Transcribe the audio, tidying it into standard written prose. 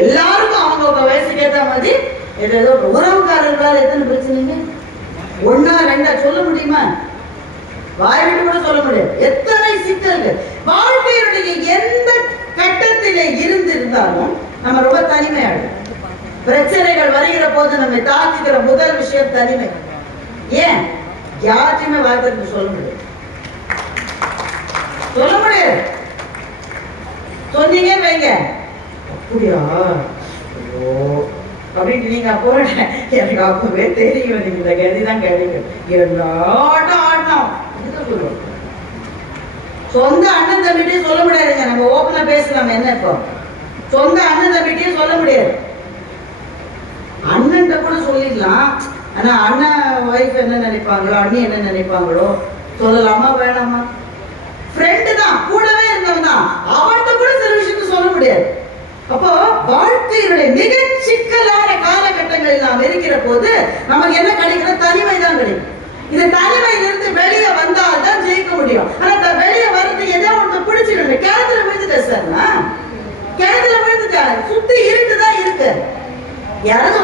எல்லாருக்கும் அவங்க வயசுக்கு ஏற்ற மாதிரி ஏதோ உறவுக்காரர்களால் எத்தனை பிரச்சனைங்க, ஒன்னா ரெண்டா சொல்ல முடியுமா? வாய் விட்டு கூட சொல்ல முடியாது. எத்தனை சிக்கல்கள் வாழ்க்கையுடைய எந்த கட்டத்திலே இருந்திருந்தாலும் நம்ம ரொம்ப தனிமையாடும். பிரச்சனைகள் வருகிற போது நம்ம தாக்குகிற முதல் விஷயம் தனிமை. ஏன் யாருமே வார்த்தை சொல்ல முடியாது, சொல்ல முடியாது. சொன்னீங்கன்னு வைங்க, அப்படியா அப்படின்னு நீங்க அப்போ எனக்கு அப்பவே தெரியும், நீங்க இந்த கதிதான் கிடைக்கும் ஆடணும். சொந்த அண்ணன் தம்பிட்டையும் சொல்ல முடியாதுங்க. நம்ம ஓப்பனா பேசலாம். என்ன இப்போ சொந்த அண்ணன் தம்பிட்டையும் சொல்ல முடியாது. அண்ணன் கூட சொல்லிடலாம், ஆனா அண்ணன் ஒய்ஃப் என்ன நினைப்பாங்களோ, அண்ணி என்ன நினைப்பாங்களோ சொல்லலாமா வேணாமா? ஃப்ரெண்டு தான், கூடவே இருந்தவன் தான், அவன்கிட்ட கூட சில விஷயத்த சொல்ல முடியாது. அப்போ வாழ்க்கையினுடைய மிக சிக்கலான காலகட்டங்களில் நாம் இருக்கிற போது நமக்கு என்ன கிடைக்கிற? தனிமை தான் கிடைக்கும். இந்த தனிமையிலிருந்து வெளியே வந்தால் தான் ஜெயிக்க முடியும். ஆனா வெளியே வர்றது ஏதோ ஒன்று பிடிச்சிடுங்க. கிணத்துல விழுந்துட்டேன் சார், நான் கிணத்துல விழுந்துட்டேன், சுத்தி இருக்குதான் இருக்கு, யாராவது